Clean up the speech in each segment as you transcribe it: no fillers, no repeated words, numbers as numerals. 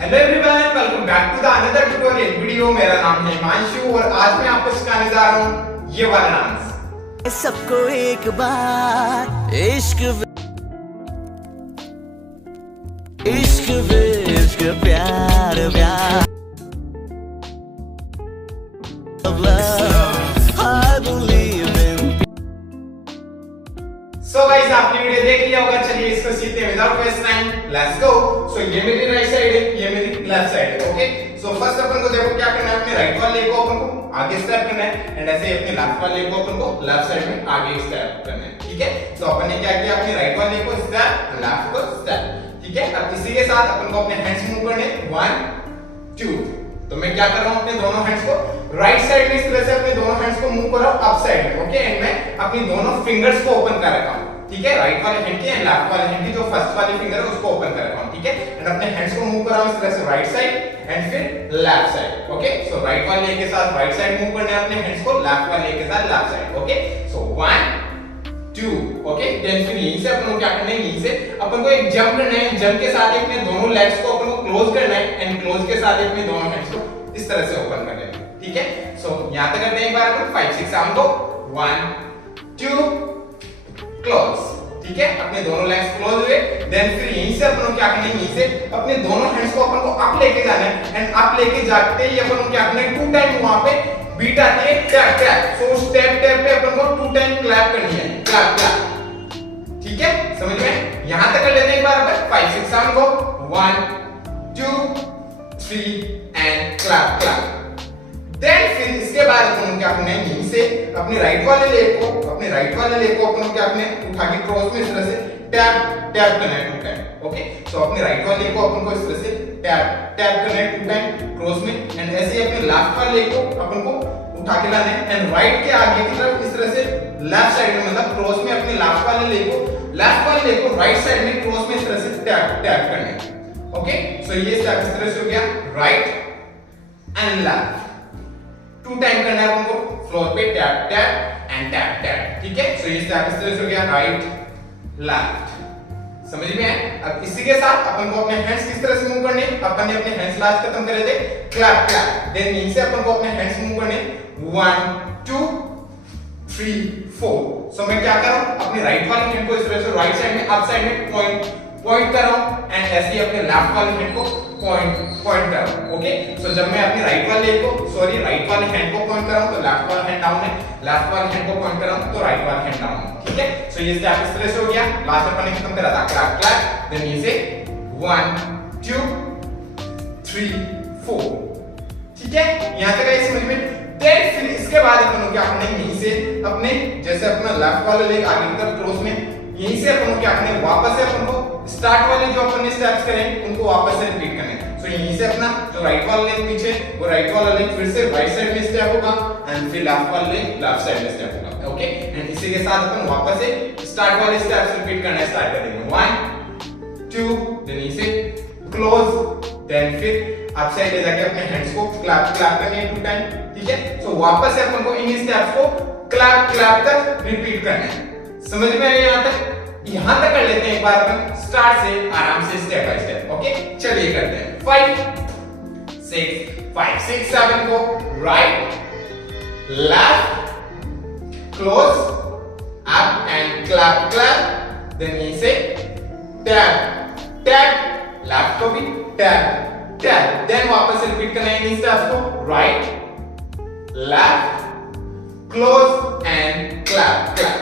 Hello everyone, welcome back to the another tutorial video. मेरा नाम है हिमांशु और आज मैं आपको सिखाने जा रहा हूँ ये वाला डांस। सबको एक बार इश्क इश्क इश्क प्यार प्यार सो गाइस, आपने वीडियो देख लिया होगा। चलिए इसको सीखते हैं without waste time. Let's go. So ये मेरी राइट साइड है, ये मेरी लेफ्ट साइड है। ओके, सो फर्स्ट अपन को देखो क्या करना है, अपने राइट वाले लेग को अपन को आगे स्टेप करना है एंड ऐसे अपने लेफ्ट वाले लेग को अपन को लेफ्ट साइड में आगे स्टेप करना है। ठीक है, तो अपन ने क्या किया, अपने राइट वाले लेग को स्टेप, लेफ्ट को स्टेप। ठीक है, अब इसी के साथ अपन को अपने हैंड्स मूव करने 1 2। तो मैं क्या कर रहा हूं, अपने दोनों हैंड्स को राइट साइड में इस तरह से अपने दोनों हैंड्स को मूव कर रहा हूं अप साइड में। ओके, एंड मैं अपनी दोनों फिंगर्स को ओपन कर रखा हूं। ठीक है, राइट वाले हैंड की एंड लेफ्ट वाले हैंड की जो फर्स्ट वाली फिंगर है उसको ओपन कर रखा हूं। ठीक है, एंड अपने हैंड्स को मूव कर रहा हूं इस तरह से राइट साइड एंड फिर लेफ्ट साइड। ओके, सो राइट वाले लेग के साथ राइट साइड मूव करना है अपने हैंड्स को, लेफ्ट वाले लेग के साथ लेफ्ट साइड। ओके, सो 1 2। ओके, देन फिर यहीं से अपन को क्या करना है, यहीं से अपन को एक जंप करना है। जंप के साथ अपने दोनों लेग्स को अपन को क्लोज करना है एंड क्लोज के साथ अपने दोनों हैंड्स को इस तरह से ओपन करना है। ठीक है, सो यहां तक करते हैं एक बार अपन 5 6 7 को 1 2 क्लोज। ठीक है, अपने दोनों लेग्स क्लोज हुए। देन फिर यहीं से अपन को क्या करना है, यहीं से अपने दोनों हैंड्स को अपन को अप लेके जाना है एंड अप लेके जाते ही अपन को क्या करना है, 2 टाइम वहां पे बीट आती है tap tap. So step tap पे अपन को 2 टाइम क्लैप करनी है, क्लैप क्लैप। ठीक है, समझ में? यहां तक कर लेते हैं एक बार अपन 5 6 7 को 1 2 3 एंड क्लैप क्लैप। देन फिर इसके बाद अपन क्या करना है, यहीं से अपने राइट वाले लेग को अपन क्या करना है, उठा के क्रॉस में इस तरह से टैप टैप करना है 2 टाइम। ओके, सो अपने राइट वाले लेग को अपन को इस तरह से टैप टैप करना है 2 टाइम क्रॉस में एंड ऐसे ही अपने लेफ्ट वाले लेग को अपन को उठा के लाना है एंड राइट के आगे की तरफ इस तरह से लेफ्ट साइड में, मतलब क्रॉस में अपने लेफ्ट वाले लेग को राइट साइड में क्रॉस में इस तरह से टैप टैप करना है। ओके, सो ये स्टेप इस तरह से हो गया, राइट एंड लेफ्ट 2 टाइम करना है अपन को फ्लोर पे tap tap and tap tap. ठीक है, सो ये स्टेप इस तरह से हो गया, राइट लेफ्ट। समझ में आया? अब इसी के साथ अपन को अपने हैंड्स किस तरह से मूव करने, अपन ने अपने हैंड्स लास्ट खत्म करे थे क्लैप क्लैप। देन यहीं से अपन को अपने हैंड्स मूव करने 1 2 3 4। सो मैं क्या कर रहा हूं, अपने राइट वाले हैंड को इस तरह से राइट साइड में अप साइड में पॉइंट कर रहा हूं एंड ऐसे ही अपने लेफ्ट वाले हैंड को पॉइंट कर रहा हूं। ओके, सो जब मैं अपने राइट वाले हैंड को पॉइंट कर रहा हूं तो लेफ्ट वाला हैंड डाउन है, लेफ्ट वाले हैंड को पॉइंट कर रहा हूं तो राइट वाला हैंड डाउन है। ठीक है, सो ये स्टेप इस तरह से हो गया। लास्ट अपन ने खत्म करा था क्लैप क्लैप। देन ये से 1 2 3 4। ठीक है, यहां तक है समझ में? देन फिर इसके बाद अपन को क्या करना है, यहीं से अपने जैसे अपना लेफ्ट वाला लेग आगे की तरफ क्रॉस में, यहीं से अपन को क्या करना है, वापस से अपन को स्टार्ट वाले जो अपन ने स्टेप्स करे उनको वापस से रिपीट करने हैं। सो यहीं से अपना जो राइट वाला लेग पीछे, वो राइट वाला लेग फिर से राइट साइड में स्टेप होगा एंड फिर लेफ्ट वाला लेग लेफ्ट साइड में स्टेप होगा। ओके, एंड इसी के साथ अपन वापस से स्टार्ट वाले स्टेप्स रिपीट करना स्टार्ट कर देंगे 1 2। देन यहीं से क्लोज, देन फिर अप साइड ले जाके अपने हैंड्स को क्लैप क्लैप करने 2 टाइम। ठीक है, सो वापस से अपन को इन स्टेप्स को क्लैप क्लैप तक रिपीट करना है। समझ में आया यहां तक? यहां तक कर लेते हैं एक बार अपन स्टार्ट से आराम से स्टेप बाय स्टेप। ओके, चलिए करते हैं 5 6 7 को right left close up and clap clap. Then यहीं से टैप टैप, लेफ्ट को भी टैप टैप। देन वापस से रिपीट करना है इन स्टेप्स को, right left close and clap clap.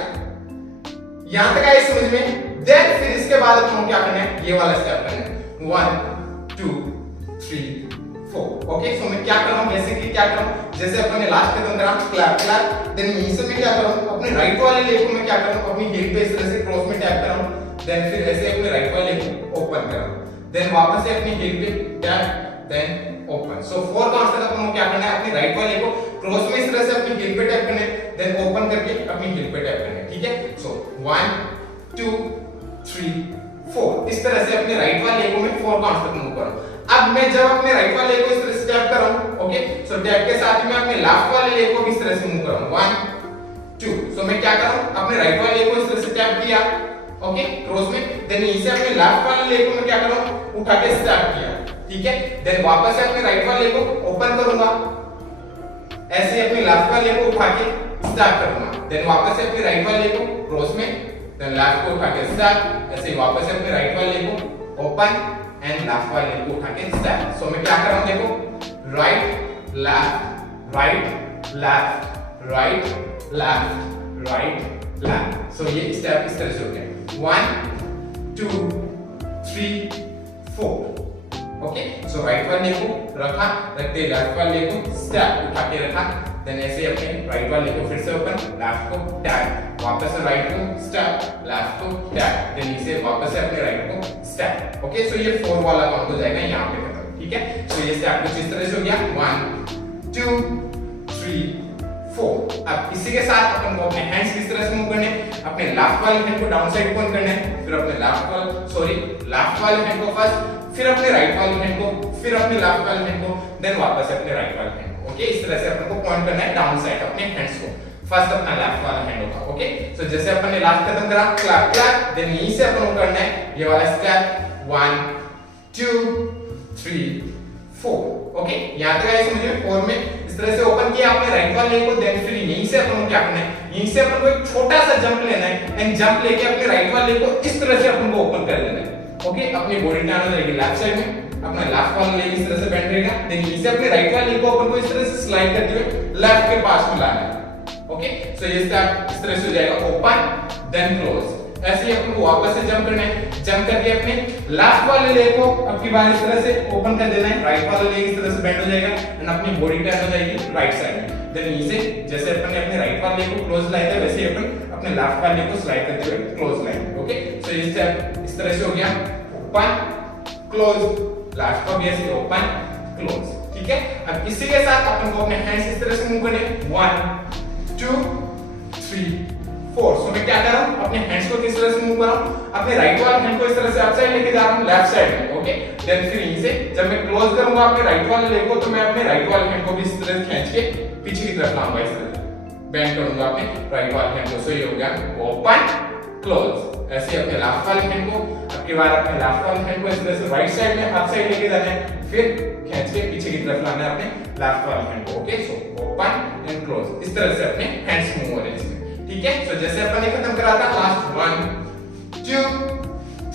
यहां तक आए समझ में? देन फिर इसके बाद अपन क्या करना है, ये वाला स्टेप करना है 1 2 3 4। ओके, सो मैं क्या कर रहा हूं, बेसिकली क्या कर रहा हूं, जैसे अपन ने लास्ट खत्म करा क्लैप क्लैप। देन यहीं से मैं क्या कर रहा हूं, अपने राइट वाले लेग को मैं क्या कर रहा हूं, अपनी हील पे इस तरह से क्रॉस में टैप कर रहा हूं। देन फिर ऐसे अपने राइट वाले लेग को ओपन कर रहा हूं। देन वापस से अपनी हील पे टैप, देन ओपन। सो 4 काउंट्स तक अपन को क्या करना है, अपने राइट वाले को क्रॉस में इस तरह से अपनी हील पे टैप करना है, देन ओपन करके अपनी हील पे टैप करना है। ठीक है, सो 1 2 3 4। इस तरह से अपने राइट वाले लेग को मैं 4 काउंट्स तक मूव कर रहा हूं। अब मैं जब अपने राइट वाले लेग को इस तरह से टैप कर रहा हूं, ओके, सो टैप के साथ मैं अपने लेफ्ट वाले लेग को भी इस तरह से मूव कर रहा हूं 1 2। सो मैं क्या कर रहा हूं, अपने राइट वाले लेग को इस तरह से टैप किया, ओके, क्रॉस में। देन यहीं से अपने लेफ्ट वाले लेग को मैं क्या कर रहा हूं, उठा के स्टार्ट किया। ठीक है। देन वापस से अपने राइट वाले को ओपन करूंगा, ऐसे अपने लेफ्ट वाले को उठा के स्टार्ट करूंगा, देन वापस से अपने राइट वाले को क्रॉस में, देन लेफ्ट को उठा के स्टार्ट, ऐसे वापस से अपने राइट वाले को ओपन एंड लेफ्ट वाले को उठा के स्टार्ट। सो मैं क्या कर रहा हूं, देखो right left right left right left right left. So ये स्टेप इस तरह से हो गया, 1 2 3 4। ओके, सो राइट वाले को रखा, रखते लेफ्ट वाले को स्टेप उठा के रखा, देन ऐसे अपने राइट वाले को फिर से ओपन, लेफ्ट को टैप, वापस से राइट को स्टेप, लेफ्ट को टैप, देन इसे वापस से अपने राइट को स्टेप। ओके, सो ये 4 वाला काउंट हो जाएगा यहाँ पे खत्म, ठीक है। सो ये स्टेप कुछ इस तरह से हो गया, 1 2 3 4। अब इसी के साथ अपन को अपने हैंड्स किस तरह से मूव करने, अपने लेफ्ट वाले हैंड को डाउन साइड पॉइंट करना है, फिर अपने लेफ्ट वाले हैंड को फर्स्ट, फिर अपने राइट वाले हैंड को, फिर अपने लेफ्ट वाले हैंड को, देन वापस अपने राइट वाले हैंड को। ओके, इस तरह से अपन को पॉइंट करना है डाउन साइड अपने हैंड्स को। फर्स्ट अपना लेफ्ट वाला हैंड होगा। ओके, सो जैसे अपन ने लास्ट खत्म करा, क्लैप क्लैप, देन यहीं से अपन को करना है ये वाला स्टेप, 1 2 3 4। ओके, यहां तक आए समझ में। 4 में इस तरह से ओपन किया आपने राइट वाले को, देन फिर यहीं से अपन को क्या करना है, यहीं से अपन को एक छोटा सा जंप लेना है एंड जंप लेके अपने राइट वाले को इस तरह से अपन को ओपन कर लेना है। ओके, अपनी बॉडी टर्न हो जाएगी लेफ्ट साइड में, अपना लेफ्ट वाला लेग इस तरह से बेंड रहेगा, देन यहीं से अपने राइट वाले को अपन को इस तरह से स्लाइड करते हुए लेफ्ट के पास में लाना है। ओके, सो ये स्टेप इस तरह से हो जाएगा, ओपन देन क्लोज। ऐसे ही अपन को वापस से जंप करना है, जंप करके अपने लेफ्ट वाले लेग को अब की बार इस तरह से ओपन कर देना है, राइट वाला लेग इस तरह से बेंड हो जाएगा एंड अपनी बॉडी टर्न हो जाएगी राइट साइड में। देन यहीं से जैसे अपन ने अपने राइट वाले को क्लोज लाया था, वैसे ही अपन अपने लेफ्ट वाले को स्लाइड करते हुए क्लोज लाएंगे। ओके, सो ये स्टेप इस तरह से हो गया, ओपन क्लोज, लेफ्ट को भी ऐसे ओपन क्लोज, ठीक है। अब इसी के साथ अपन को अपने हैंड्स इस तरह से मूव करने, 1 2 3 4। सो मैं क्या कर रहा हूं, अपने हैंड्स को किस तरह से मूव कर रहा हूं, अपने राइट वाले हैंड को इस तरह से अप साइड लेके जा रहा हूं लेफ्ट साइड में। ओके, देन फिर यहीं से जब मैं क्लोज करूंगा अपने राइट वाले लेग को, तो मैं अपने राइट वाले हैंड को भी इस तरह से खींच के पीछे की तरफ लाऊंगा, इस तरह बेंड करूंगा अपने राइट वाले हैंड को। सो ये हो गया ओपन क्लोज। ऐसे अपने लेफ्ट वाले हैंड को अब की बार अपने लेफ्ट वाले हैंड को इस तरह से राइट साइड में अप साइड लेके जाना है, फिर खींच के पीछे की तरफ लाना है अपने लेफ्ट वाले हैंड को। Okay, so open and close, इस तरह से अपने हैंड्स मूव हो रहे हैं इसमें, ठीक है। सो जैसे अपन ने खत्म करा था लास्ट 1 2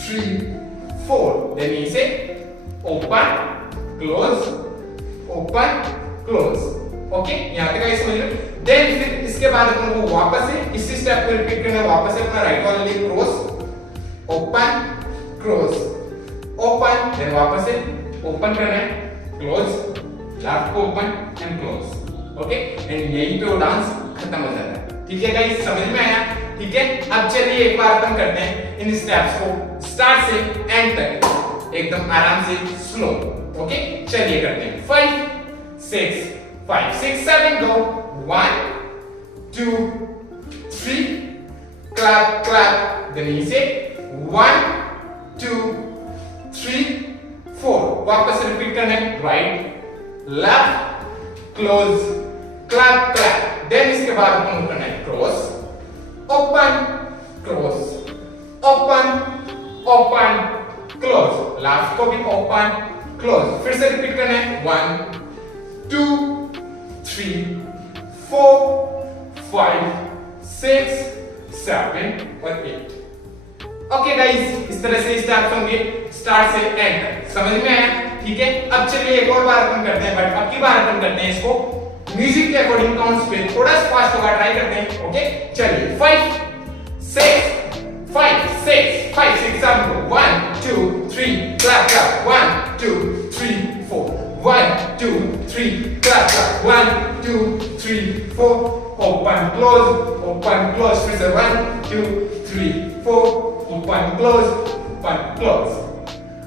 3 4, देन इसे open close open close. Okay, यहां तक समझ लो। देन फिर इसके बाद अपन को वापस से इसी स्टेप को रिपीट करना है, वापस से अपना राइट वाला leg cross, open cross open, then वापस से ओपन करना है, क्लोज, लेफ्ट को open and close. Okay, and यहीं पे वो डांस खत्म हो जाता है, ठीक है गाइस, समझ में आया? ठीक है, अब चलिए एक बार अपन करते हैं इन स्टेप्स को स्टार्ट से एंड तक एकदम आराम से स्लो। ओके, चलिए करते हैं। 5 6 5 6 7 गो, 1 2 3 क्लैप क्लैप, देन इसे 1 2 3 4, वापस रिपीट करना है, right left close clap clap, then इसके बाद अपन करना है cross open close open open close, last को भी ओपन क्लोज, फिर से रिपीट करना है, 1 2 3 4 5 6 7 और 8। ओके गाइस, इस तरह से स्टार्ट होंगे स्टार्ट से एंड तक, समझ में आया? ठीक है, अब चलिए एक और बार अपन करते हैं, बट अब की बार अपन करते हैं इसको म्यूजिक के अकॉर्डिंग काउंट्स पे, थोड़ा फास्ट होगा, ट्राई करते हैं। ओके, चलिए 5 6 5 6 5 6 7 go, 1 2 3 clap clap, 1 2 3 4, 1 2 3 clap clap, 1 2 3 4, open close, फिर से 1 2 3 4, open close।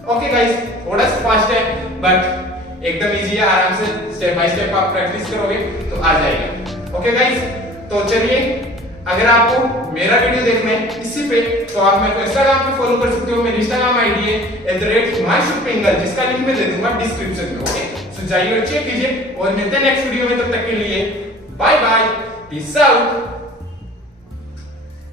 ओके गाइस, थोड़ा सा फास्ट है बट एकदम इजी है, आराम से स्टेप बाय स्टेप आप प्रैक्टिस करोगे तो आ जाएगा। ओके गाइस, तो चलिए, अगर आपको मेरा वीडियो देखना है इसी पे, तो आप मेरे को इंस्टाग्राम पे फॉलो कर सकते हो। मेरी इंस्टाग्राम आईडी है @himanshupengal, जिसका लिंक मैं दे दूंगा डिस्क्रिप्शन में। ओके, सो जाइए और चेक कीजिए और मिलते हैं नेक्स्ट वीडियो में, तब तक के लिए बाय बाय, पीस आउट।